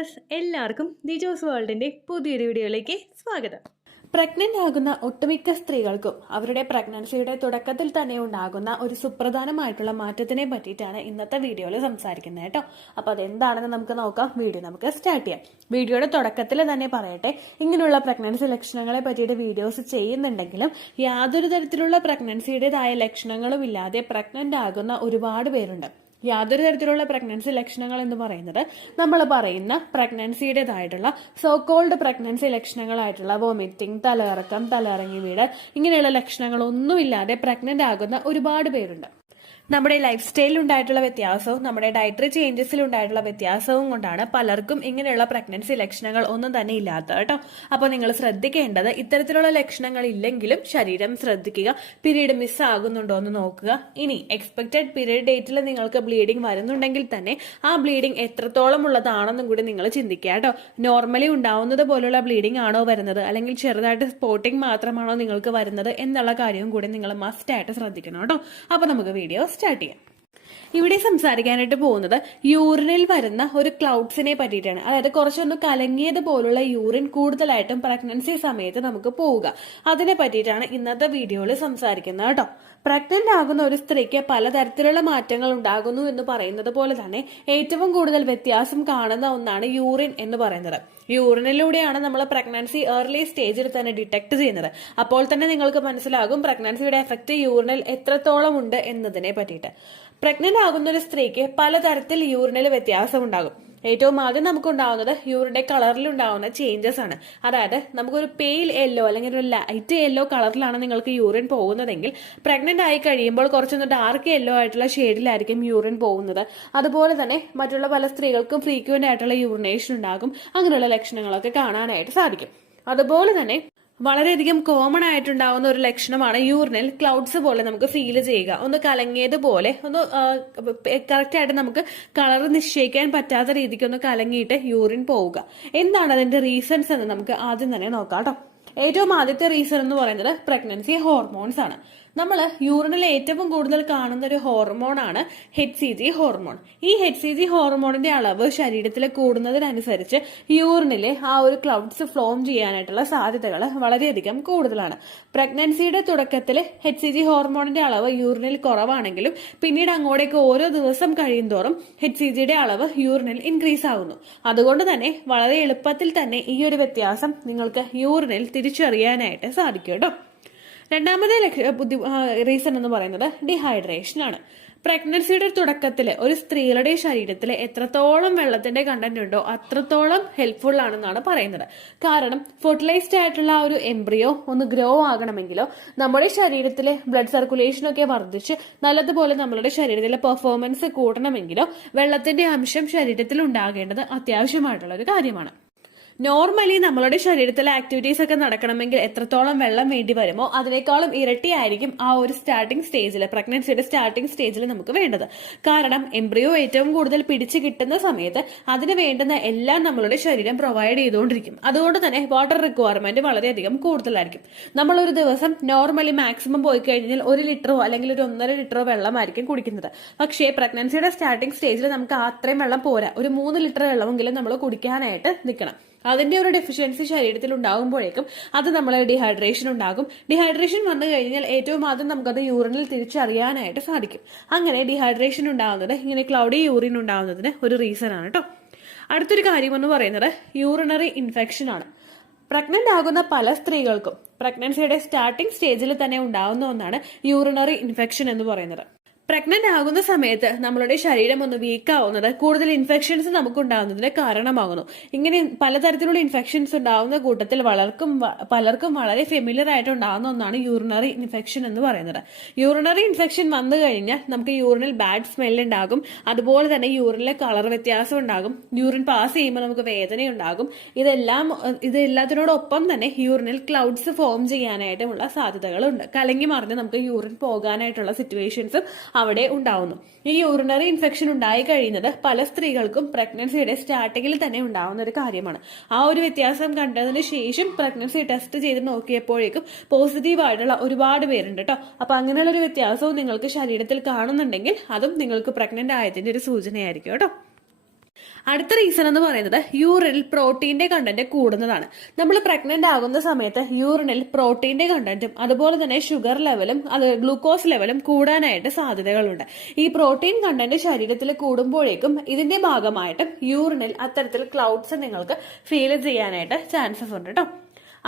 Viewers, എല്ലാവർക്കും ദിജോസ് വേൾഡിന്റെ പുതിയൊരു വീഡിയോയിലേക്ക് സ്വാഗതം. പ്രഗ്നന്റ് ആകുന്ന ഒട്ടുമിക്ക സ്ത്രീകൾക്കും അവരുടെ പ്രഗ്നൻസിയുടെ തുടക്കത്തിൽ തന്നെ ഉണ്ടാകുന്ന ഒരു സുപ്രധാനമായിട്ടുള്ള മാറ്റത്തിനെ പറ്റിയിട്ടാണ് ഇന്നത്തെ വീഡിയോയിൽ സംസാരിക്കുന്നത് കേട്ടോ. അപ്പോൾ അതെന്താണെന്ന് നമുക്ക് നോക്കാം. നമുക്ക് സ്റ്റാർട്ട് ചെയ്യാം. വീഡിയോയുടെ തുടക്കത്തിൽ തന്നെ പറയട്ടെ, ഇങ്ങനെയുള്ള പ്രഗ്നൻസി ലക്ഷണങ്ങളെ പറ്റിയിട്ട് വീഡിയോസ് ചെയ്യുന്നുണ്ടെങ്കിലും യാതൊരു തരത്തിലുള്ള പ്രഗ്നൻസിയുടേതായ ലക്ഷണങ്ങളും ഇല്ലാതെ പ്രഗ്നന്റ് ആകുന്ന ഒരുപാട് പേരുണ്ട്. യാതൊരു തരത്തിലുള്ള പ്രഗ്നൻസി ലക്ഷണങ്ങൾ എന്ന് പറയുന്നത് നമ്മൾ പറയുന്ന പ്രഗ്നൻസിയുടേതായിട്ടുള്ള സോകോൾഡ് പ്രഗ്നൻസി ലക്ഷണങ്ങളായിട്ടുള്ള വോമിറ്റിംഗ്, തലകറക്കം, തലയിറങ്ങി വീട്, ഇങ്ങനെയുള്ള ലക്ഷണങ്ങളൊന്നുമില്ലാതെ പ്രഗ്നന്റ് ആകുന്ന ഒരുപാട് പേരുണ്ട്. നമ്മുടെ ലൈഫ് സ്റ്റൈലിൽ ഉണ്ടായിട്ടുള്ള വ്യത്യാസവും നമ്മുടെ ഡയറ്ററി ചേഞ്ചസിൽ ഉണ്ടായിട്ടുള്ള വ്യത്യാസവും കൊണ്ടാണ് പലർക്കും ഇങ്ങനെയുള്ള പ്രഗ്നൻസി ലക്ഷണങ്ങൾ ഒന്നും തന്നെ ഇല്ലാത്തത് കേട്ടോ. അപ്പോൾ നിങ്ങൾ ശ്രദ്ധിക്കേണ്ടത്, ഇത്തരത്തിലുള്ള ലക്ഷണങ്ങൾ ഇല്ലെങ്കിലും ശരീരം ശ്രദ്ധിക്കുക. പീരീഡ് മിസ് ആകുന്നുണ്ടോ എന്ന് നോക്കുക. ഇനി എക്സ്പെക്റ്റഡ് പീരീഡ് ഡേറ്റിൽ നിങ്ങൾക്ക് ബ്ലീഡിംഗ് വരുന്നുണ്ടെങ്കിൽ തന്നെ ആ ബ്ലീഡിംഗ് എത്രത്തോളം ഉള്ളതാണെന്നും കൂടി നിങ്ങൾ ചിന്തിക്കുക കേട്ടോ. നോർമലി ഉണ്ടാവുന്നത് പോലുള്ള ബ്ലീഡിംഗ് ആണോ വരുന്നത്, അല്ലെങ്കിൽ ചെറുതായിട്ട് സ്പോട്ടിംഗ് മാത്രമാണോ നിങ്ങൾക്ക് വരുന്നത് എന്നുള്ള കാര്യവും കൂടി നിങ്ങൾ മസ്റ്റ് ആയിട്ട് ശ്രദ്ധിക്കണം കേട്ടോ. അപ്പോൾ നമുക്ക് വീഡിയോ സ്റ്റാർട്ട് ചെയ്യാം. ഇവിടെ സംസാരിക്കാനായിട്ട് പോകുന്നത് യൂറിനിൽ വരുന്ന ഒരു ക്ലൗഡ്സിനെ പറ്റിയിട്ടാണ്. അതായത് കുറച്ചൊന്ന് കലങ്ങിയത് പോലുള്ള യൂറിൻ കൂടുതലായിട്ടും പ്രഗ്നൻസി സമയത്ത് നമുക്ക് പോവുക, അതിനെ പറ്റിയിട്ടാണ് ഇന്നത്തെ വീഡിയോയിൽ സംസാരിക്കുന്നത് കേട്ടോ. പ്രഗ്നന്റ് ആകുന്ന ഒരു സ്ത്രീക്ക് പലതരത്തിലുള്ള മാറ്റങ്ങൾ ഉണ്ടാകുന്നു എന്ന് പറയുന്നത് പോലെ തന്നെ ഏറ്റവും കൂടുതൽ വ്യത്യാസം കാണുന്ന ഒന്നാണ് യൂറിൻ എന്ന് പറയുന്നത്. യൂറിനിലൂടെയാണ് നമ്മൾ പ്രഗ്നൻസി ഏർലി സ്റ്റേജിൽ തന്നെ ഡിറ്റക്ട് ചെയ്യുന്നത്. അപ്പോൾ തന്നെ നിങ്ങൾക്ക് മനസ്സിലാകും പ്രഗ്നൻസിയുടെ എഫക്ട് യൂറിനിൽ എത്രത്തോളം ഉണ്ട് എന്നതിനെ പറ്റിയിട്ട്. പ്രഗ്നന്റ് ആകുന്ന ഒരു സ്ത്രീക്ക് പലതരത്തിൽ യൂറിനിൽ വ്യത്യാസം ഉണ്ടാകും. ഏറ്റവും ആദ്യം നമുക്കുണ്ടാവുന്നത് യൂറിന്റെ കളറിൽ ഉണ്ടാവുന്ന ചേഞ്ചസ് ആണ്. അതായത് നമുക്കൊരു പെയിൽ യെല്ലോ അല്ലെങ്കിൽ ഒരു ലൈറ്റ് യെല്ലോ കളറിലാണ് നിങ്ങൾക്ക് യൂറിൻ പോകുന്നതെങ്കിൽ പ്രഗ്നന്റ് ആയി കഴിയുമ്പോൾ കുറച്ചൊന്ന് ഡാർക്ക് യെല്ലോ ആയിട്ടുള്ള ഷെയ്ഡിലായിരിക്കും യൂറിൻ പോകുന്നത്. അതുപോലെ തന്നെ മറ്റുള്ള പല സ്ത്രീകൾക്കും ഫ്രീക്വന്റ് ആയിട്ടുള്ള യൂറിനേഷൻ ഉണ്ടാകും. അങ്ങനെയുള്ള ലക്ഷണങ്ങളൊക്കെ കാണാനായിട്ട് സാധിക്കും. അതുപോലെ തന്നെ വളരെയധികം കോമൺ ആയിട്ടുണ്ടാവുന്ന ഒരു ലക്ഷണമാണ് യൂറിനിൽ ക്ലൗഡ്സ് പോലെ നമുക്ക് ഫീൽ ചെയ്യുക. ഒന്ന് കലങ്ങിയതുപോലെ, ഒന്ന് കറക്റ്റ് ആയിട്ട് നമുക്ക് കളർ നിശ്ചയിക്കാൻ പറ്റാത്ത രീതിക്ക് ഒന്ന് കലങ്ങിയിട്ട് യൂറിൻ പോവുക. എന്താണ് അതിന്റെ റീസൺസ് എന്ന് നമുക്ക് ആദ്യം തന്നെ നോക്കാം കേട്ടോ. ഏറ്റവും ആദ്യത്തെ റീസൺ എന്ന് പറയുന്നത് പ്രഗ്നൻസി ഹോർമോൺസ് ആണ്. നമ്മൾ യൂറിനിൽ ഏറ്റവും കൂടുതൽ കാണുന്ന ഒരു ഹോർമോണാണ് HCG ഹോർമോൺ. ഈ HCG ഹോർമോണിന്റെ അളവ് ശരീരത്തിൽ കൂടുന്നതിനനുസരിച്ച് യൂറിനിലെ ആ ഒരു ക്ലൗഡ്സ് ഫ്ലോം ചെയ്യാനായിട്ടുള്ള സാധ്യതകൾ വളരെയധികം കൂടുതലാണ്. പ്രഗ്നൻസിയുടെ തുടക്കത്തിൽ HCG ഹോർമോണിന്റെ അളവ് യൂറിനിൽ കുറവാണെങ്കിലും പിന്നീട് അങ്ങോട്ടേക്ക് ഓരോ ദിവസം കഴിയുന്തോറും HCGയുടെ അളവ് യൂറിനിൽ ഇൻക്രീസ് ആകുന്നു. അതുകൊണ്ട് തന്നെ വളരെ എളുപ്പത്തിൽ തന്നെ ഈ ഒരു വ്യത്യാസം നിങ്ങൾക്ക് യൂറിനിൽ തിരിച്ചറിയാനായിട്ട് സാധിക്കും കേട്ടോ. രണ്ടാമത്തെ റീസൺ എന്ന് പറയുന്നത് ഡീഹൈഡ്രേഷൻ ആണ്. പ്രഗ്നൻസിയുടെ തുടക്കത്തിൽ ഒരു സ്ത്രീയുടെ ശരീരത്തിൽ എത്രത്തോളം വെള്ളത്തിന്റെ കണ്ടന്റ് ഉണ്ടോ അത്രത്തോളം ഹെൽപ്ഫുൾ ആണെന്നാണ് പറയുന്നത്. കാരണം ഫെർട്ടിലൈസ്ഡ് ആയിട്ടുള്ള ഒരു എംബ്രിയോ ഒന്ന് ഗ്രോ ആകണമെങ്കിലോ നമ്മുടെ ശരീരത്തിലെ ബ്ലഡ് സർക്കുലേഷനൊക്കെ വർദ്ധിച്ച് നല്ലതുപോലെ നമ്മളുടെ ശരീരത്തിലെ പെർഫോമൻസ് കൂട്ടണമെങ്കിലോ വെള്ളത്തിന്റെ അംശം ശരീരത്തിൽ ഉണ്ടാകേണ്ടത് അത്യാവശ്യമായിട്ടുള്ള ഒരു കാര്യമാണ്. നോർമലി നമ്മളുടെ ശരീരത്തിലെ ആക്ടിവിറ്റീസ് ഒക്കെ നടക്കണമെങ്കിൽ എത്രത്തോളം വെള്ളം വേണ്ടി വരുമോ അതിനേക്കാളും ഇരട്ടിയായിരിക്കും ആ ഒരു സ്റ്റാർട്ടിംഗ് സ്റ്റേജിൽ, പ്രഗ്നൻസിയുടെ സ്റ്റാർട്ടിംഗ് സ്റ്റേജിൽ നമുക്ക് വേണ്ടത്. കാരണം എംബ്രിയോ ഏറ്റവും കൂടുതൽ പിടിച്ചു കിട്ടുന്ന സമയത്ത് അതിന് വേണ്ടുന്ന എല്ലാം നമ്മളുടെ ശരീരം പ്രൊവൈഡ് ചെയ്തുകൊണ്ടിരിക്കും. അതുകൊണ്ട് തന്നെ വാട്ടർ റിക്വയർമെന്റ് വളരെയധികം കൂടുതലായിരിക്കും. നമ്മൾ ഒരു ദിവസം നോർമലി മാക്സിമം പോയി കഴിഞ്ഞാൽ 1 ലിറ്ററോ അല്ലെങ്കിൽ ഒരു 1.5 ലിറ്ററോ വെള്ളമായിരിക്കും കുടിക്കുന്നത്. പക്ഷേ പ്രഗ്നൻസിയുടെ സ്റ്റാർട്ടിംഗ് സ്റ്റേജിൽ നമുക്ക് അത്രയും വെള്ളം പോരാ. ഒരു 3 ലിറ്റർ വെള്ളമെങ്കിലും നമ്മൾ കുടിക്കാനായിട്ട് നിൽക്കണം. അതിന്റെ ഒരു ഡെഫിഷ്യൻസി ശരീരത്തിൽ ഉണ്ടാകുമ്പോഴേക്കും അത് നമ്മളെ ഡീഹൈഡ്രേഷൻ ഉണ്ടാകും. ഡീഹൈഡ്രേഷൻ വന്നു കഴിഞ്ഞാൽ ഏറ്റവും ആദ്യം നമുക്കത് യൂറിനിൽ തിരിച്ചറിയാനായിട്ട് സാധിക്കും. അങ്ങനെ ഡീഹൈഡ്രേഷൻ ഉണ്ടാകുന്നത് ഇങ്ങനെ ക്ലൗഡി യൂറിൻ ഉണ്ടാകുന്നതിന് ഒരു റീസൺ ആണ് കേട്ടോ. അടുത്തൊരു കാര്യം എന്ന് പറയുന്നത് യൂറിനറി ഇൻഫെക്ഷൻ ആണ്. പ്രഗ്നന്റ് ആകുന്ന പല സ്ത്രീകൾക്കും പ്രഗ്നൻസിയുടെ സ്റ്റാർട്ടിംഗ് സ്റ്റേജിൽ തന്നെ ഉണ്ടാകുന്ന ഒന്നാണ് യൂറിനറി ഇൻഫെക്ഷൻ എന്ന് പറയുന്നത്. പ്രഗ്നന്റ് ആകുന്ന സമയത്ത് നമ്മളുടെ ശരീരം ഒന്ന് വീക്ക് ആവുന്നത് കൂടുതൽ ഇൻഫെക്ഷൻസ് നമുക്ക് ഉണ്ടാകുന്നതിന് കാരണമാകുന്നു. ഇങ്ങനെ പലതരത്തിലുള്ള ഇൻഫെക്ഷൻസ് ഉണ്ടാകുന്ന കൂട്ടത്തിൽ പലർക്കും വളരെ ഫെമിലിയർ ആയിട്ട് ഉണ്ടാകുന്ന ഒന്നാണ് യൂറിനറി ഇൻഫെക്ഷൻ എന്ന് പറയുന്നത്. യൂറിനറി ഇൻഫെക്ഷൻ വന്നു കഴിഞ്ഞാൽ നമുക്ക് യൂറിനിൽ ബാഡ് സ്മെൽ ഉണ്ടാകും. അതുപോലെ തന്നെ യൂറിനിലെ കളർ വ്യത്യാസം ഉണ്ടാകും. യൂറിൻ പാസ് ചെയ്യുമ്പോൾ നമുക്ക് വേദന ഉണ്ടാകും. ഇതെല്ലാത്തിനോടൊപ്പം തന്നെ യൂറിനിൽ ക്ലൗഡ്സ് ഫോം ചെയ്യാനായിട്ടുള്ള സാധ്യതകളുണ്ട്. കലങ്ങി മറിഞ്ഞ് നമുക്ക് യൂറിൻ പോകാനായിട്ടുള്ള സിറ്റുവേഷൻസും അവിടെ ഉണ്ടാവുന്നു. ഈ യൂറിനറി ഇൻഫെക്ഷൻ ഉണ്ടായി കഴിയുന്നത് പല സ്ത്രീകൾക്കും പ്രഗ്നൻസിയുടെ സ്റ്റാർട്ടിങ്ങിൽ തന്നെ ഉണ്ടാവുന്ന ഒരു കാര്യമാണ്. ആ ഒരു വ്യത്യാസം കണ്ടതിന് ശേഷം പ്രഗ്നൻസി ടെസ്റ്റ് ചെയ്ത് നോക്കിയപ്പോഴേക്കും പോസിറ്റീവ് ആയിട്ടുള്ള ഒരുപാട് പേരുണ്ട് കേട്ടോ. അപ്പൊ അങ്ങനെയുള്ള ഒരു വ്യത്യാസവും നിങ്ങൾക്ക് ശരീരത്തിൽ കാണുന്നുണ്ടെങ്കിൽ അതും നിങ്ങൾക്ക് പ്രഗ്നന്റ് ആയതിന്റെ ഒരു സൂചനയായിരിക്കും കേട്ടോ. അടുത്ത റീസൺ എന്ന് പറയുന്നത് യൂറിനിൽ പ്രോട്ടീന്റെ കണ്ടന്റ് കൂടുന്നതാണ്. നമ്മൾ പ്രഗ്നന്റ് ആകുന്ന സമയത്ത് യൂറിനിൽ പ്രോട്ടീന്റെ കണ്ടന്റും അതുപോലെ തന്നെ ഷുഗർ ലെവലും ഗ്ലൂക്കോസ് ലെവലും കൂടാനായിട്ട് സാധ്യതകളുണ്ട്. ഈ പ്രോട്ടീൻ കണ്ടന്റ് ശരീരത്തിൽ കൂടുമ്പോഴേക്കും ഇതിന്റെ ഭാഗമായിട്ട് യൂറിനിൽ അത്തരത്തിൽ ക്ലൗഡ്സ് നിങ്ങൾക്ക് ഫീൽ ചെയ്യാനായിട്ട് ചാൻസസ് ഉണ്ട് കേട്ടോ.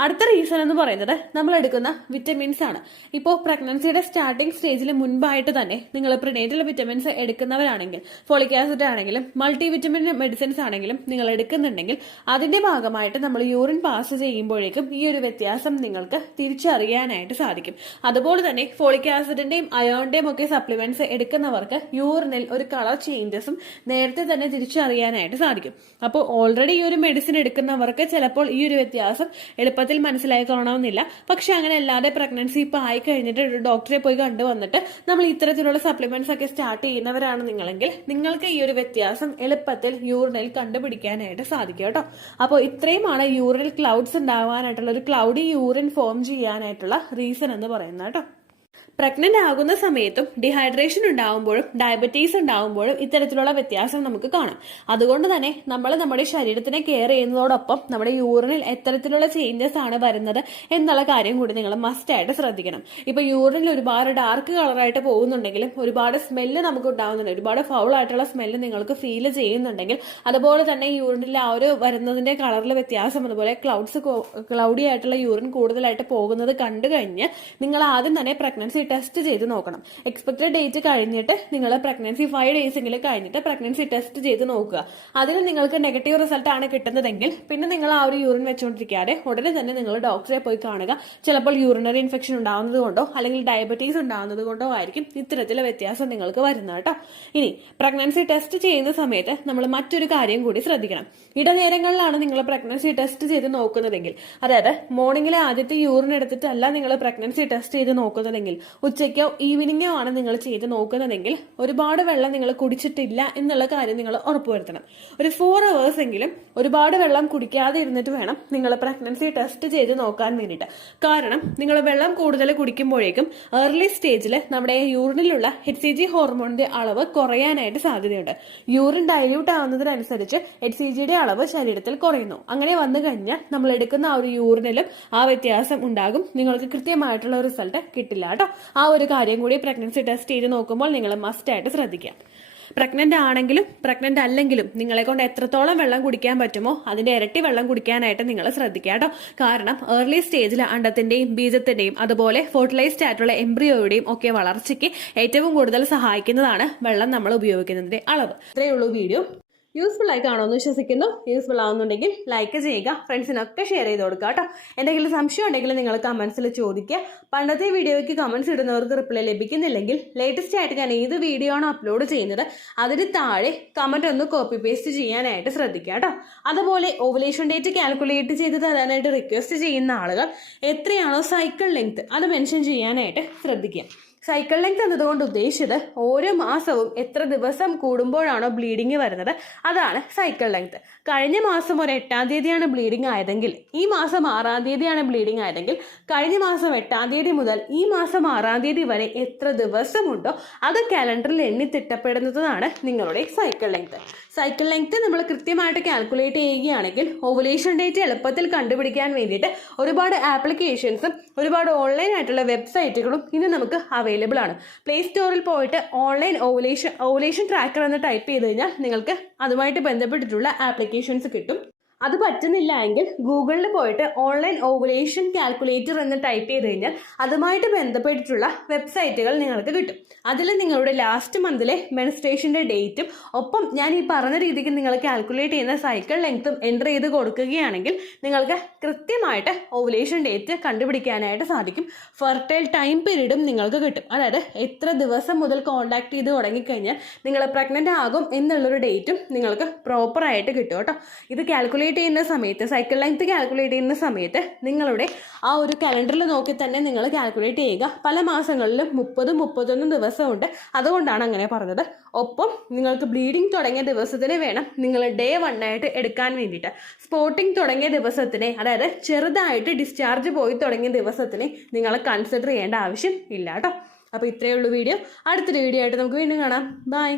അടുത്ത റീസൺ എന്ന് പറയുന്നത് നമ്മൾ എടുക്കുന്ന വിറ്റമിൻസ് ആണ്. ഇപ്പോൾ പ്രഗ്നൻസിയുടെ സ്റ്റാർട്ടിംഗ് സ്റ്റേജിൽ മുൻപായിട്ട് തന്നെ നിങ്ങൾ പ്രിനേറ്റൽ വിറ്റമിൻസ് എടുക്കുന്നവരാണെങ്കിൽ, ഫോളിക് ആസിഡ് ആണെങ്കിലും മൾട്ടി വിറ്റമിൻ മെഡിസിൻസ് ആണെങ്കിലും നിങ്ങൾ എടുക്കുന്നുണ്ടെങ്കിൽ അതിന്റെ ഭാഗമായിട്ട് നമ്മൾ യൂറിൻ പാസ് ചെയ്യുമ്പോഴേക്കും ഈ ഒരു വ്യത്യാസം നിങ്ങൾക്ക് തിരിച്ചറിയാനായിട്ട് സാധിക്കും. അതുപോലെ തന്നെ ഫോളിക് ആസിഡിന്റെയും അയോണിന്റെയും ഒക്കെ സപ്ലിമെന്റ്സ് എടുക്കുന്നവർക്ക് യൂറിനിൽ ഒരു കളർ ചേഞ്ചസും നേരത്തെ തന്നെ തിരിച്ചറിയാനായിട്ട് സാധിക്കും. അപ്പോൾ ഓൾറെഡി ഈ ഒരു മെഡിസിൻ എടുക്കുന്നവർക്ക് ചിലപ്പോൾ ഈ ഒരു വ്യത്യാസം എളുപ്പത്തിൽ മനസ്സിലായിക്കൊള്ളണമെന്നില്ല. പക്ഷെ അങ്ങനെ അല്ലാതെ പ്രഗ്നൻസി ഇപ്പൊ ആയി കഴിഞ്ഞിട്ട് ഒരു ഡോക്ടറെ പോയി കണ്ടുവന്നിട്ട് നമ്മൾ ഇത്തരത്തിലുള്ള സപ്ലിമെന്റ്സ് ഒക്കെ സ്റ്റാർട്ട് ചെയ്യുന്നവരാണ് നിങ്ങളെങ്കിൽ നിങ്ങൾക്ക് ഈ ഒരു വ്യത്യാസം എളുപ്പത്തിൽ യൂറിനിൽ കണ്ടുപിടിക്കാനായിട്ട് സാധിക്കും കേട്ടോ. അപ്പോൾ ഇത്രയുമാണ് യൂറിനിൽ ക്ലൗഡ്സ് ഉണ്ടാവാനായിട്ടുള്ള, ഒരു ക്ലൗഡി യൂറിൻ ഫോം ചെയ്യാനായിട്ടുള്ള റീസൺ എന്ന് പറയുന്നത് കേട്ടോ. പ്രഗ്നന്റ് ആകുന്ന സമയത്തും ഡിഹൈഡ്രേഷൻ ഉണ്ടാവുമ്പോഴും ഡയബറ്റീസ് ഉണ്ടാവുമ്പോഴും ഇത്തരത്തിലുള്ള വ്യത്യാസം നമുക്ക് കാണാം. അതുകൊണ്ട് തന്നെ നമ്മൾ നമ്മുടെ ശരീരത്തിനെ കെയർ ചെയ്യുന്നതോടൊപ്പം നമ്മുടെ യൂറിനിൽ എത്തരത്തിലുള്ള ചേഞ്ചസ് ആണ് വരുന്നത് എന്നുള്ള കാര്യം കൂടി നിങ്ങൾ മസ്റ്റ് ആയിട്ട് ശ്രദ്ധിക്കണം. ഇപ്പൊ യൂറിനിൽ ഒരുപാട് ഡാർക്ക് കളറായിട്ട് പോകുന്നുണ്ടെങ്കിലും ഒരുപാട് സ്മെല്ല് നമുക്ക് ഉണ്ടാവുന്നുണ്ട്, ഒരുപാട് ഫൗൾ ആയിട്ടുള്ള സ്മെല്ല് നിങ്ങൾക്ക് ഫീൽ ചെയ്യുന്നുണ്ടെങ്കിൽ, അതുപോലെ തന്നെ യൂറിനിൽ ആ ഒരു വരുന്നതിന്റെ കളറിൽ വ്യത്യാസം, അതുപോലെ ക്ലൗഡി ആയിട്ടുള്ള യൂറിൻ കൂടുതലായിട്ട് പോകുന്നത് കണ്ടു കഴിഞ്ഞ് നിങ്ങൾ ആദ്യം തന്നെ പ്രഗ്നൻസി ടെസ്റ്റ് ചെയ്ത് നോക്കണം. എക്സ്പെക്ടഡ് ഡേറ്റ് കഴിഞ്ഞിട്ട് നിങ്ങൾ പ്രഗ്നൻസി 5 days എങ്കിലും കഴിഞ്ഞിട്ട് പ്രഗ്നൻസി ടെസ്റ്റ് ചെയ്ത് നോക്കുക. അതിന് നിങ്ങൾക്ക് നെഗറ്റീവ് റിസൾട്ട് ആണ് കിട്ടുന്നതെങ്കിൽ പിന്നെ നിങ്ങൾ ആ ഒരു യൂറിൻ വെച്ചുകൊണ്ടിരിക്കാതെ ഉടനെ തന്നെ നിങ്ങൾ ഡോക്ടറെ പോയി കാണുക. ചിലപ്പോൾ യൂറിനറി ഇൻഫെക്ഷൻ ഉണ്ടാവുന്നത് കൊണ്ടോ അല്ലെങ്കിൽ ഡയബറ്റീസ് ഉണ്ടാവുന്നത് കൊണ്ടോ ആയിരിക്കും ഇത്തരത്തിലുള്ള വ്യത്യാസം നിങ്ങൾക്ക് വരുന്നത് കേട്ടോ. ഇനി പ്രഗ്നൻസി ടെസ്റ്റ് ചെയ്യുന്ന സമയത്ത് നമ്മൾ മറ്റൊരു കാര്യം കൂടി ശ്രദ്ധിക്കണം. ഇടനേരങ്ങളിലാണ് നിങ്ങൾ പ്രഗ്നൻസി ടെസ്റ്റ് ചെയ്ത് നോക്കുന്നതെങ്കിൽ, അതായത് മോർണിംഗിലെ ആദ്യത്തെ യൂറിൻ എടുത്തിട്ടല്ല നിങ്ങൾ പ്രഗ്നൻസി ടെസ്റ്റ് ചെയ്ത് നോക്കുന്നതെങ്കിൽ, ഉച്ചയ്ക്കോ ഈവനിങ്ങോ ആണ് നിങ്ങൾ ചെയ്ത് നോക്കുന്നതെങ്കിൽ ഒരുപാട് വെള്ളം നിങ്ങൾ കുടിച്ചിട്ടില്ല എന്നുള്ള കാര്യം നിങ്ങൾ ഉറപ്പുവരുത്തണം. ഒരു 4 hours എങ്കിലും ഒരുപാട് വെള്ളം കുടിക്കാതെ ഇരുന്നിട്ട് വേണം നിങ്ങൾ പ്രഗ്നൻസി ടെസ്റ്റ് ചെയ്ത് നോക്കാൻ വേണ്ടിയിട്ട്. കാരണം നിങ്ങൾ വെള്ളം കൂടുതൽ കുടിക്കുമ്പോഴേക്കും ഏർലി സ്റ്റേജിൽ നമ്മുടെ യൂറിനിലുള്ള HCG ഹോർമോണിന്റെ അളവ് കുറയാനായിട്ട് സാധ്യതയുണ്ട്. യൂറിൻ ഡൈല്യൂട്ട് ആവുന്നതിനനുസരിച്ച് HCGയുടെ അളവ് ശരീരത്തിൽ കുറയുന്നു. അങ്ങനെ വന്നു കഴിഞ്ഞാൽ നമ്മൾ എടുക്കുന്ന ആ ഒരു യൂറിനിലും ആ വ്യത്യാസം ഉണ്ടാകും. നിങ്ങൾക്ക് കൃത്യമായിട്ടുള്ള റിസൾട്ട് കിട്ടില്ല കേട്ടോ. ആ ഒരു കാര്യം കൂടി പ്രഗ്നൻസി ടെസ്റ്റ് ചെയ്ത് നോക്കുമ്പോൾ നിങ്ങൾ മസ്റ്റ് ആയിട്ട് ശ്രദ്ധിക്കാം. പ്രഗ്നന്റ് ആണെങ്കിലും പ്രഗ്നന്റ് അല്ലെങ്കിലും നിങ്ങളെ കൊണ്ട് എത്രത്തോളം വെള്ളം കുടിക്കാൻ പറ്റുമോ അതിന്റെ ഇരട്ടി വെള്ളം കുടിക്കാനായിട്ട് നിങ്ങൾ ശ്രദ്ധിക്കുക കേട്ടോ. കാരണം ഏർലി സ്റ്റേജിൽ അണ്ടത്തിന്റെയും ബീജത്തിന്റെയും അതുപോലെ ഫെർട്ടിലൈസ്ഡ് ആയിട്ടുള്ള എംബ്രിയോയുടെയും ഒക്കെ വളർച്ചയ്ക്ക് ഏറ്റവും കൂടുതൽ സഹായിക്കുന്നതാണ് വെള്ളം നമ്മൾ ഉപയോഗിക്കുന്നതിന്റെ അളവ്. ഇത്രയേ ഉള്ളൂ വീഡിയോ. യൂസ്ഫുൾ ആയി കാണുമെന്ന് വിശ്വസിക്കുന്നു. യൂസ്ഫുൾ ആവുന്നുണ്ടെങ്കിൽ ലൈക്ക് ചെയ്യുക, ഫ്രണ്ട്സിനൊക്കെ ഷെയർ ചെയ്ത് കൊടുക്കുക കേട്ടോ. എന്തെങ്കിലും സംശയം ഉണ്ടെങ്കിൽ നിങ്ങൾ കമന്റ്സിൽ ചോദിക്കുക. പണ്ടത്തെ വീഡിയോയ്ക്ക് കമന്റ്സ് ഇടുന്നവർക്ക് റിപ്ലൈ ലഭിക്കുന്നില്ലെങ്കിൽ ലേറ്റസ്റ്റ് ആയിട്ട് ഞാൻ ഏത് വീഡിയോ ആണ് അപ്ലോഡ് ചെയ്യുന്നത് അതിന് താഴെ കമന്റ് ഒന്ന് കോപ്പി പേസ്റ്റ് ചെയ്യാനായിട്ട് ശ്രദ്ധിക്കുക കേട്ടോ. അതുപോലെ ഓവുലേഷൻ ഡേറ്റ് കാൽക്കുലേറ്റ് ചെയ്ത് തരാനായിട്ട് റിക്വസ്റ്റ് ചെയ്യുന്ന ആളുകൾ എത്രയാണോ സൈക്കിൾ ലെങ്ത് അത് മെൻഷൻ ചെയ്യാനായിട്ട് ശ്രദ്ധിക്കുക. സൈക്കിൾ ലെങ്ത് എന്നതുകൊണ്ട് ഉദ്ദേശിച്ചത് ഓരോ മാസവും എത്ര ദിവസം കൂടുമ്പോഴാണോ ബ്ലീഡിങ് വരുന്നത് അതാണ് സൈക്കിൾ ലെങ്ത്. കഴിഞ്ഞ മാസം ഒരു 8-ാം തീയതിയാണ് ബ്ലീഡിങ് ആയതെങ്കിൽ ഈ മാസം 6-ാം തീയതിയാണ് ബ്ലീഡിങ് ആയതെങ്കിൽ കഴിഞ്ഞ മാസം 8-ാം തീയതി മുതൽ ഈ മാസം 6-ാം തീയതി വരെ എത്ര ദിവസമുണ്ടോ അത് കാലണ്ടറിൽ എണ്ണി തിട്ടപ്പെടുന്നതാണ് നിങ്ങളുടെ സൈക്കിൾ ലെങ്ത്. സൈക്കിൾ ലെങ്ത് നമ്മൾ കൃത്യമായിട്ട് കാൽക്കുലേറ്റ് ചെയ്യുകയാണെങ്കിൽ ഓവുലേഷൻ ഡേറ്റ് എളുപ്പത്തിൽ കണ്ടുപിടിക്കാൻ വേണ്ടിയിട്ട് ഒരുപാട് ആപ്ലിക്കേഷൻസും ഒരുപാട് ഓൺലൈൻ ആയിട്ടുള്ള വെബ്സൈറ്റുകളും ഇന്ന് നമുക്ക് അവൈലബിൾ ആണ്. പ്ലേ സ്റ്റോറിൽ പോയിട്ട് ഓൺലൈൻ ഓവുലേഷൻ ട്രാക്കർ എന്ന് ടൈപ്പ് ചെയ്ത് കഴിഞ്ഞാൽ നിങ്ങൾക്ക് അതുമായിട്ട് ബന്ധപ്പെട്ടിട്ടുള്ള ആപ്ലിക്കേഷൻസ് കിട്ടും. അത് പറ്റുന്നില്ല എങ്കിൽ ഗൂഗിളിൽ പോയിട്ട് ഓൺലൈൻ ഓവുലേഷൻ കാൽക്കുലേറ്റർ എന്ന് ടൈപ്പ് ചെയ്ത് കഴിഞ്ഞാൽ അതുമായിട്ട് ബന്ധപ്പെട്ടിട്ടുള്ള വെബ്സൈറ്റുകൾ നിങ്ങൾക്ക് കിട്ടും. അതിൽ നിങ്ങളുടെ ലാസ്റ്റ് മന്തിലെ മെൻസ്ട്രേഷൻ്റെ ഡേറ്റും ഒപ്പം ഞാൻ ഈ പറഞ്ഞ രീതിക്ക് നിങ്ങൾ കാൽക്കുലേറ്റ് ചെയ്യുന്ന സൈക്കിൾ ലെങ്ത്തും എൻ്റർ ചെയ്ത് കൊടുക്കുകയാണെങ്കിൽ നിങ്ങൾക്ക് കൃത്യമായിട്ട് ഓവുലേഷൻ ഡേറ്റ് കണ്ടുപിടിക്കാനായിട്ട് സാധിക്കും. ഫെർട്ടൈൽ ടൈം പീരീഡും നിങ്ങൾക്ക് കിട്ടും. അതായത് എത്ര ദിവസം മുതൽ കോൺടാക്ട് ചെയ്ത് തുടങ്ങിക്കഴിഞ്ഞാൽ നിങ്ങൾ പ്രഗ്നൻ്റ് ആകും എന്നുള്ളൊരു ഡേറ്റും നിങ്ങൾക്ക് പ്രോപ്പറായിട്ട് കിട്ടും കേട്ടോ. ഇത് കാൽക്കുലേറ്റ് ചെയ്യുന്ന സമയത്ത് സൈക്കിൾ ലെങ്ത് കാൽക്കുലേറ്റ് ചെയ്യുന്ന സമയത്ത് നിങ്ങളുടെ ആ ഒരു കലണ്ടറിൽ നോക്കി തന്നെ നിങ്ങൾ കാൽക്കുലേറ്റ് ചെയ്യുക. പല മാസങ്ങളിലും 30-31 ദിവസമുണ്ട്. അതുകൊണ്ടാണ് അങ്ങനെ പറഞ്ഞത്. ഒപ്പം നിങ്ങൾക്ക് ബ്ലീഡിങ് തുടങ്ങിയ ദിവസത്തിന് വേണം നിങ്ങൾ ഡേ 1 ആയിട്ട് എടുക്കാൻ വേണ്ടിയിട്ട്. സ്പോട്ടിങ് തുടങ്ങിയ ദിവസത്തിനെ, അതായത് ചെറുതായിട്ട് ഡിസ്ചാർജ് പോയി തുടങ്ങിയ ദിവസത്തിനെ നിങ്ങൾ കൺസിഡർ ചെയ്യേണ്ട ആവശ്യം ഇല്ല കേട്ടോ. അപ്പോൾ ഇത്രയേ ഉള്ളൂ വീഡിയോ. അടുത്തൊരു വീഡിയോ ആയിട്ട് നമുക്ക് വീണ്ടും കാണാം. ബൈ.